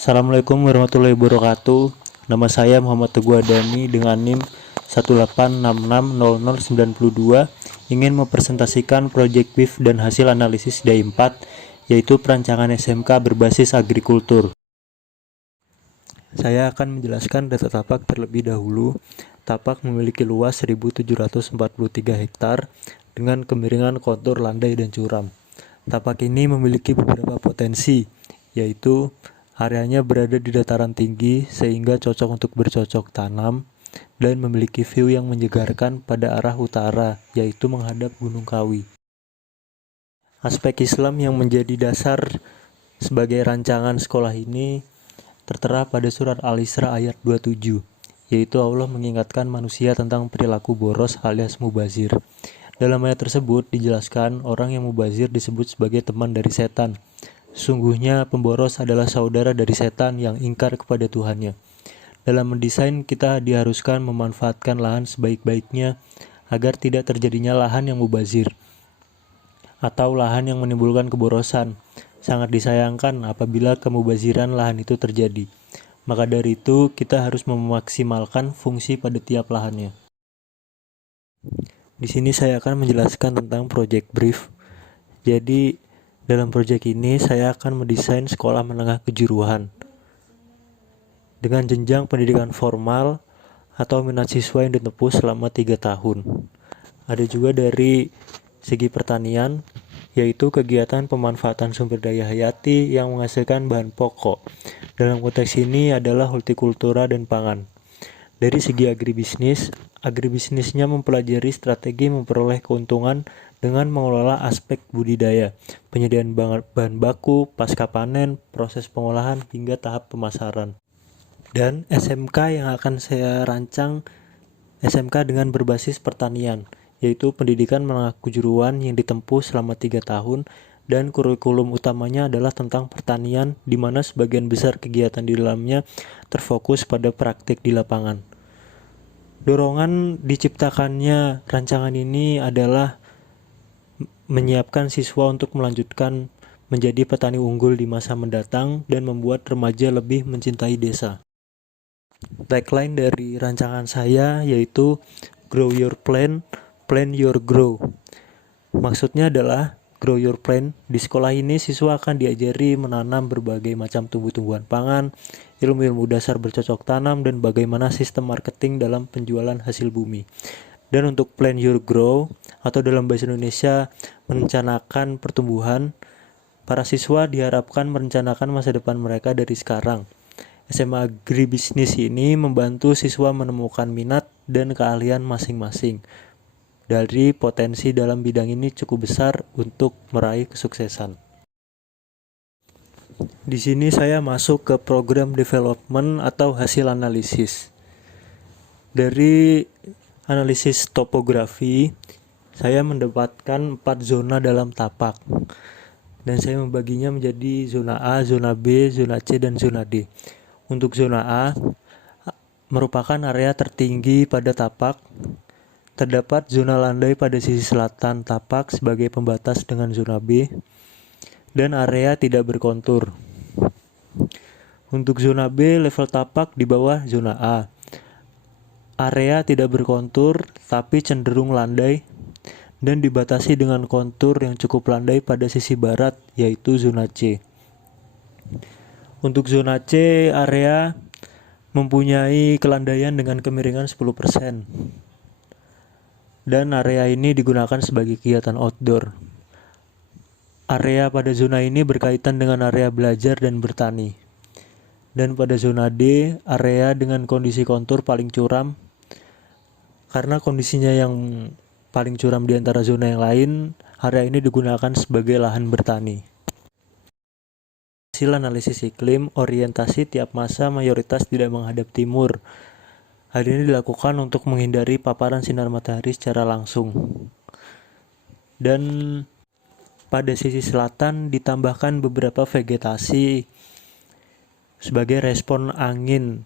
Assalamualaikum warahmatullahi wabarakatuh. Nama saya Muhammad Teguh Adani dengan NIM 186600092 ingin mempresentasikan Project BIF dan hasil analisis DAI 4, yaitu perancangan SMK berbasis agrikultur. Saya akan menjelaskan data tapak terlebih dahulu. Tapak memiliki luas 1743 hektar dengan kemiringan kontur landai dan curam. Tapak ini memiliki beberapa potensi, yaitu areanya berada di dataran tinggi sehingga cocok untuk bercocok tanam dan memiliki view yang menyegarkan pada arah utara, yaitu menghadap Gunung Kawi. Aspek Islam yang menjadi dasar sebagai rancangan sekolah ini tertera pada surat Al-Isra ayat 27, yaitu Allah mengingatkan manusia tentang perilaku boros alias mubazir. Dalam ayat tersebut dijelaskan orang yang mubazir disebut sebagai teman dari setan. Sungguhnya pemboros adalah saudara dari setan yang ingkar kepada Tuhannya. Dalam mendesain, kita diharuskan memanfaatkan lahan sebaik-baiknya agar tidak terjadinya lahan yang mubazir atau lahan yang menimbulkan keborosan. Sangat disayangkan apabila kemubaziran lahan itu terjadi. Maka dari itu, kita harus memaksimalkan fungsi pada tiap lahannya. Di sini saya akan menjelaskan tentang Project Brief. Jadi, dalam proyek ini saya akan mendesain sekolah menengah kejuruan dengan jenjang pendidikan formal atau minat siswa yang ditempuh selama 3 tahun. Ada juga dari segi pertanian, yaitu kegiatan pemanfaatan sumber daya hayati yang menghasilkan bahan pokok. Dalam konteks ini adalah hortikultura dan pangan. Dari segi agribisnisnya mempelajari strategi memperoleh keuntungan dengan mengelola aspek budidaya, penyediaan bahan baku, pasca panen, proses pengolahan, hingga tahap pemasaran. Dan SMK yang akan saya rancang, SMK dengan berbasis pertanian, yaitu pendidikan menengah kejuruan yang ditempuh selama 3 tahun, dan kurikulum utamanya adalah tentang pertanian, di mana sebagian besar kegiatan di dalamnya terfokus pada praktik di lapangan. Dorongan diciptakannya rancangan ini adalah menyiapkan siswa untuk melanjutkan menjadi petani unggul di masa mendatang dan membuat remaja lebih mencintai desa. Tagline dari rancangan saya yaitu Grow Your Plant, Plan Your Grow. Maksudnya adalah Grow Your Plant. Di sekolah ini siswa akan diajari menanam berbagai macam tumbuh-tumbuhan pangan, ilmu-ilmu dasar bercocok tanam, dan bagaimana sistem marketing dalam penjualan hasil bumi. Dan untuk Plan Your Grow atau dalam bahasa Indonesia merencanakan pertumbuhan, para siswa diharapkan merencanakan masa depan mereka dari sekarang. SMA Agribisnis ini membantu siswa menemukan minat dan keahlian masing-masing. Dari potensi dalam bidang ini cukup besar untuk meraih kesuksesan. Di sini saya masuk ke program development atau hasil analisis. Dari analisis topografi, saya mendapatkan 4 zona dalam tapak. Dan saya membaginya menjadi zona A, zona B, zona C, dan zona D. Untuk zona A, merupakan area tertinggi pada tapak. Terdapat zona landai pada sisi selatan tapak sebagai pembatas dengan zona B, dan area tidak berkontur. Untuk zona B, level tapak di bawah zona A. Area tidak berkontur tapi cenderung landai dan dibatasi dengan kontur yang cukup landai pada sisi barat, yaitu zona C. Untuk zona C, area mempunyai kelandaian dengan kemiringan 10%. Dan area ini digunakan sebagai kegiatan outdoor. Area pada zona ini berkaitan dengan area belajar dan bertani. Dan pada zona D, area dengan kondisi kontur paling curam. Karena kondisinya yang paling curam di antara zona yang lain, area ini digunakan sebagai lahan bertani. Hasil analisis iklim, orientasi tiap masa mayoritas tidak menghadap timur. Hal ini dilakukan untuk menghindari paparan sinar matahari secara langsung. Dan pada sisi selatan ditambahkan beberapa vegetasi sebagai respon angin.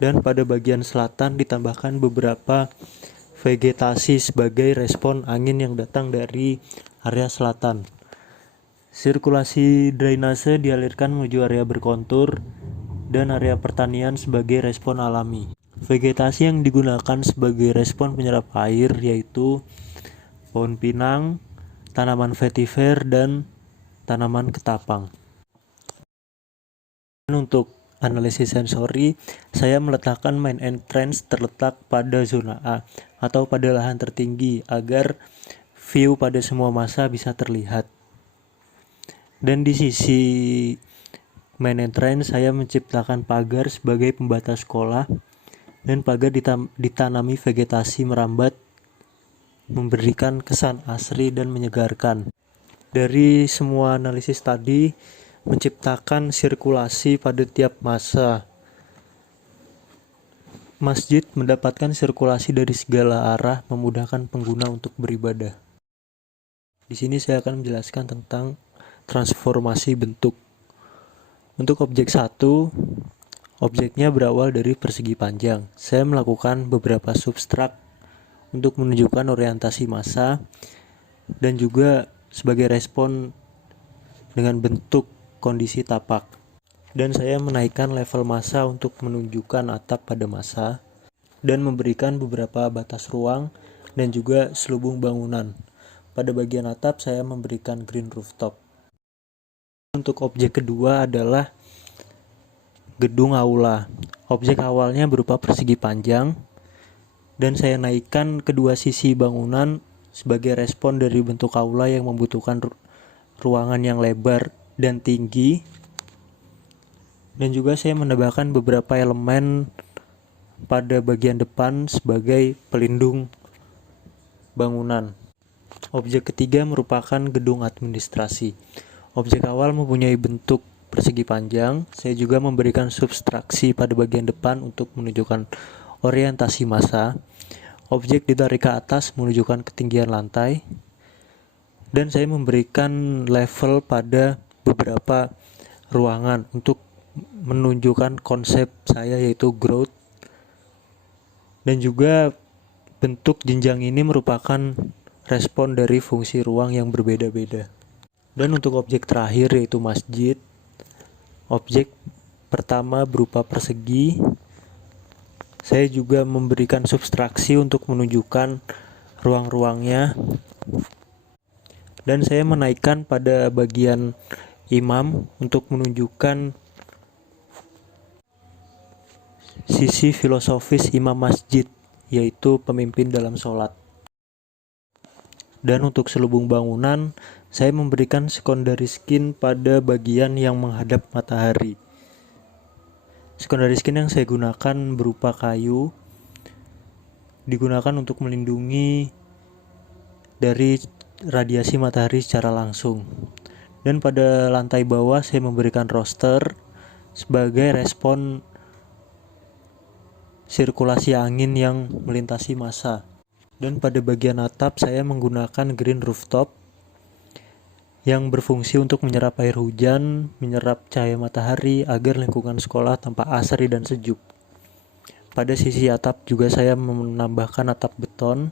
Dan pada bagian selatan ditambahkan beberapa vegetasi sebagai respon angin yang datang dari area selatan. Sirkulasi drainase dialirkan menuju area berkontur dan area pertanian sebagai respon alami. Vegetasi yang digunakan sebagai respon penyerap air yaitu pohon pinang, tanaman vetiver, dan tanaman ketapang. Dan untuk analisis sensori, saya meletakkan main entrance terletak pada zona A atau pada lahan tertinggi agar view pada semua masa bisa terlihat. Dan di sisi main entrance saya menciptakan pagar sebagai pembatas sekolah, dan pagar ditanami vegetasi merambat memberikan kesan asri dan menyegarkan. Dari semua analisis tadi menciptakan sirkulasi pada tiap masa. Masjid mendapatkan sirkulasi dari segala arah, memudahkan pengguna untuk beribadah. Di sini saya akan menjelaskan tentang transformasi bentuk. Untuk objek 1, objeknya berawal dari persegi panjang. Saya melakukan beberapa substrak untuk menunjukkan orientasi massa dan juga sebagai respon dengan bentuk kondisi tapak. Dan saya menaikkan level massa untuk menunjukkan atap pada massa dan memberikan beberapa batas ruang dan juga selubung bangunan. Pada bagian atap saya memberikan green rooftop. Untuk objek kedua adalah gedung aula. Objek awalnya berupa persegi panjang dan saya naikkan kedua sisi bangunan sebagai respon dari bentuk aula yang membutuhkan ruangan yang lebar dan tinggi. Dan juga saya menambahkan beberapa elemen pada bagian depan sebagai pelindung bangunan. Objek ketiga merupakan gedung administrasi. Objek awal mempunyai bentuk persegi panjang. Saya juga memberikan substraksi pada bagian depan untuk menunjukkan orientasi massa. Objek ditarik ke atas menunjukkan ketinggian lantai. Dan saya memberikan level pada beberapa ruangan untuk menunjukkan konsep saya yaitu growth. Dan juga bentuk jenjang ini merupakan respon dari fungsi ruang yang berbeda-beda. Dan untuk objek terakhir yaitu masjid, objek pertama berupa persegi. Saya juga memberikan substraksi untuk menunjukkan ruang-ruangnya. Dan saya menaikkan pada bagian imam untuk menunjukkan sisi filosofis imam masjid, yaitu pemimpin dalam sholat. Dan untuk selubung bangunan, saya memberikan secondary skin pada bagian yang menghadap matahari. Secondary skin yang saya gunakan berupa kayu, digunakan untuk melindungi dari radiasi matahari secara langsung. Dan pada lantai bawah saya memberikan roster sebagai respon sirkulasi angin yang melintasi massa. Dan pada bagian atap saya menggunakan green rooftop yang berfungsi untuk menyerap air hujan, menyerap cahaya matahari agar lingkungan sekolah tampak asri dan sejuk. Pada sisi atap juga saya menambahkan atap beton.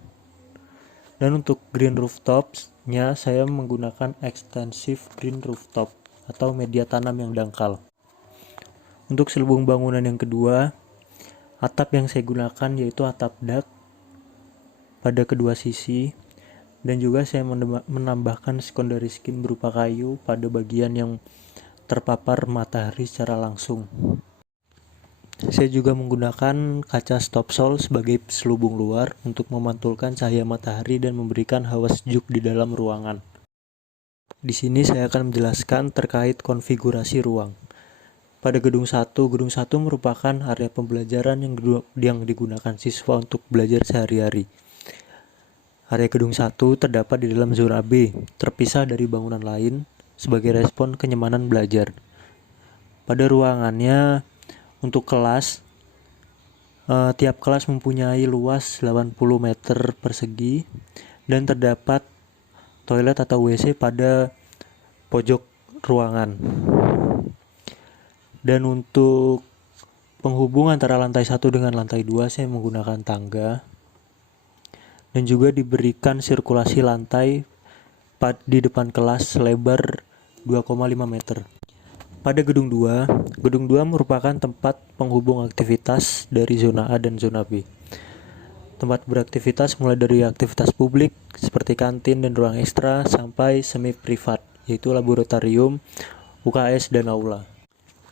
Dan untuk green rooftopsnya saya menggunakan extensive green rooftop atau media tanam yang dangkal. Untuk selubung bangunan yang kedua, atap yang saya gunakan yaitu atap dak pada kedua sisi, dan juga saya menambahkan secondary skin berupa kayu pada bagian yang terpapar matahari secara langsung. Saya juga menggunakan kaca stop sol sebagai selubung luar untuk memantulkan cahaya matahari dan memberikan hawa sejuk di dalam ruangan. Di sini saya akan menjelaskan terkait konfigurasi ruang. Pada gedung 1 merupakan area pembelajaran yang digunakan siswa untuk belajar sehari-hari. Area gedung 1 terdapat di dalam zona B, terpisah dari bangunan lain sebagai respon kenyamanan belajar. Pada ruangannya, untuk kelas, tiap kelas mempunyai luas 80 meter persegi dan terdapat toilet atau WC pada pojok ruangan. Dan untuk penghubung antara lantai 1 dengan lantai 2 saya menggunakan tangga. Dan juga diberikan sirkulasi lantai di depan kelas selebar 2,5 meter. Pada gedung 2 merupakan tempat penghubung aktivitas dari zona A dan zona B. Tempat beraktivitas mulai dari aktivitas publik seperti kantin dan ruang ekstra sampai semi privat, yaitu laboratorium, UKS, dan aula.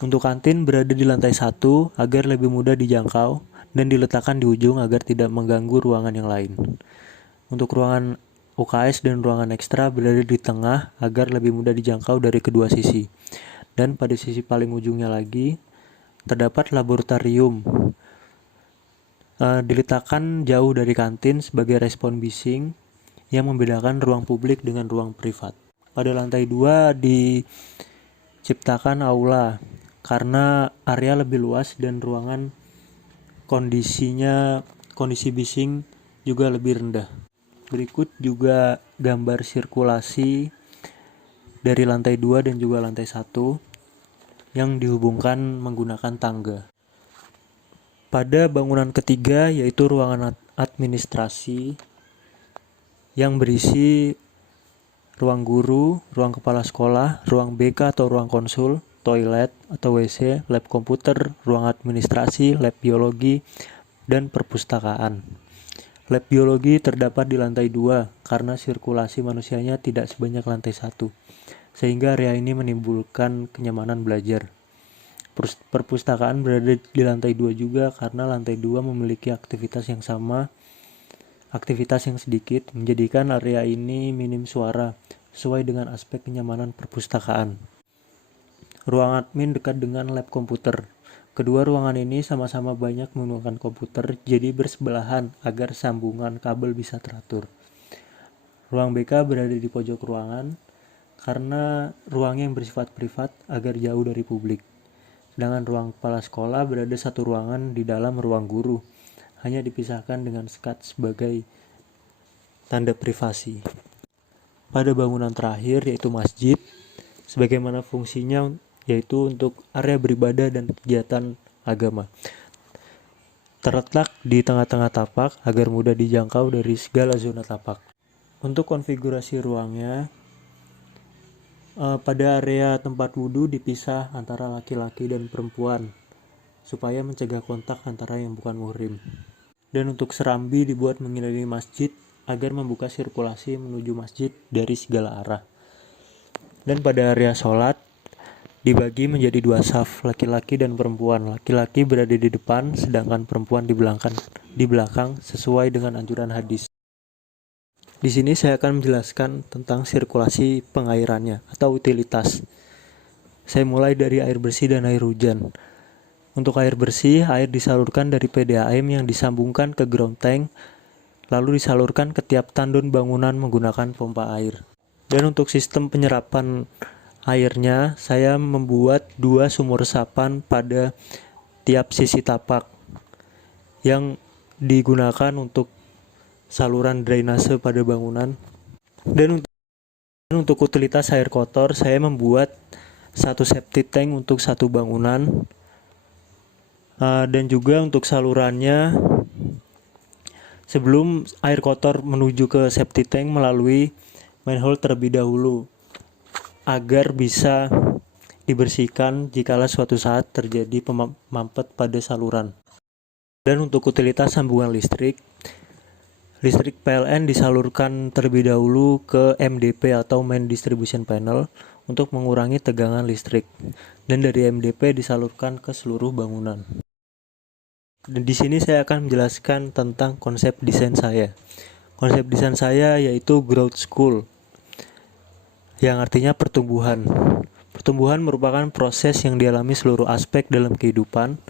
Untuk kantin berada di lantai 1 agar lebih mudah dijangkau dan diletakkan di ujung agar tidak mengganggu ruangan yang lain. Untuk ruangan UKS dan ruangan ekstra berada di tengah agar lebih mudah dijangkau dari kedua sisi. Dan pada sisi paling ujungnya lagi terdapat laboratorium. Diletakkan jauh dari kantin sebagai respon bising yang membedakan ruang publik dengan ruang privat. Pada lantai 2 diciptakan aula karena area lebih luas dan ruangan kondisi bising juga lebih rendah. Berikut juga gambar sirkulasi dari lantai 2 dan juga lantai 1 yang dihubungkan menggunakan tangga. Pada bangunan ketiga yaitu ruangan administrasi yang berisi ruang guru, ruang kepala sekolah, ruang BK atau ruang konsul, toilet atau WC, lab komputer, ruang administrasi, lab biologi, dan perpustakaan. Lab biologi terdapat di lantai 2 karena sirkulasi manusianya tidak sebanyak lantai 1, sehingga area ini menimbulkan kenyamanan belajar. Perpustakaan berada di lantai 2 juga karena lantai 2 memiliki aktivitas yang sama, aktivitas yang sedikit, menjadikan area ini minim suara, sesuai dengan aspek kenyamanan perpustakaan. Ruang admin dekat dengan lab komputer. Kedua ruangan ini sama-sama banyak menggunakan komputer, jadi bersebelahan agar sambungan kabel bisa teratur. Ruang BK berada di pojok ruangan karena ruangnya yang bersifat privat agar jauh dari publik. Sedangkan ruang kepala sekolah berada satu ruangan di dalam ruang guru, hanya dipisahkan dengan sekat sebagai tanda privasi. Pada bangunan terakhir yaitu masjid, sebagaimana fungsinya yaitu untuk area beribadah dan kegiatan agama. Terletak di tengah-tengah tapak agar mudah dijangkau dari segala zona tapak. Untuk konfigurasi ruangnya, pada area tempat wudhu dipisah antara laki-laki dan perempuan supaya mencegah kontak antara yang bukan muhrim. Dan untuk serambi dibuat mengelilingi masjid agar membuka sirkulasi menuju masjid dari segala arah. Dan pada area sholat dibagi menjadi 2 saf, laki-laki dan perempuan. Laki-laki berada di depan, sedangkan perempuan di belakang sesuai dengan anjuran hadis. Di sini saya akan menjelaskan tentang sirkulasi pengairannya atau utilitas. Saya mulai dari air bersih dan air hujan. Untuk air bersih, air disalurkan dari PDAM yang disambungkan ke ground tank, lalu disalurkan ke tiap tandon bangunan menggunakan pompa air. Dan untuk sistem penyerapan airnya, saya membuat 2 sumur resapan pada tiap sisi tapak yang digunakan untuk saluran drainase pada bangunan. Dan untuk utilitas air kotor, saya membuat 1 septic tank untuk 1 bangunan. Dan juga untuk salurannya, sebelum air kotor menuju ke septic tank melalui manhole terlebih dahulu, agar bisa dibersihkan jikalau suatu saat terjadi mampet pada saluran. Dan untuk utilitas sambungan listrik PLN disalurkan terlebih dahulu ke MDP atau Main Distribution Panel untuk mengurangi tegangan listrik. Dan dari MDP disalurkan ke seluruh bangunan. Dan di sini saya akan menjelaskan tentang konsep desain saya. Konsep desain saya yaitu growth school, yang artinya pertumbuhan. Pertumbuhan merupakan proses yang dialami seluruh aspek dalam kehidupan.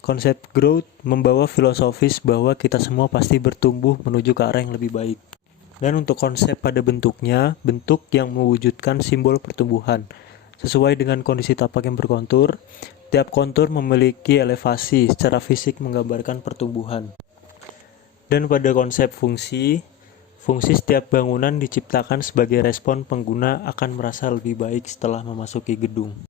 Konsep growth membawa filosofis bahwa kita semua pasti bertumbuh menuju ke arah yang lebih baik. Dan untuk konsep pada bentuknya, bentuk yang mewujudkan simbol pertumbuhan. Sesuai dengan kondisi tapak yang berkontur, tiap kontur memiliki elevasi secara fisik menggambarkan pertumbuhan. Dan pada konsep fungsi setiap bangunan diciptakan sebagai respon pengguna akan merasa lebih baik setelah memasuki gedung.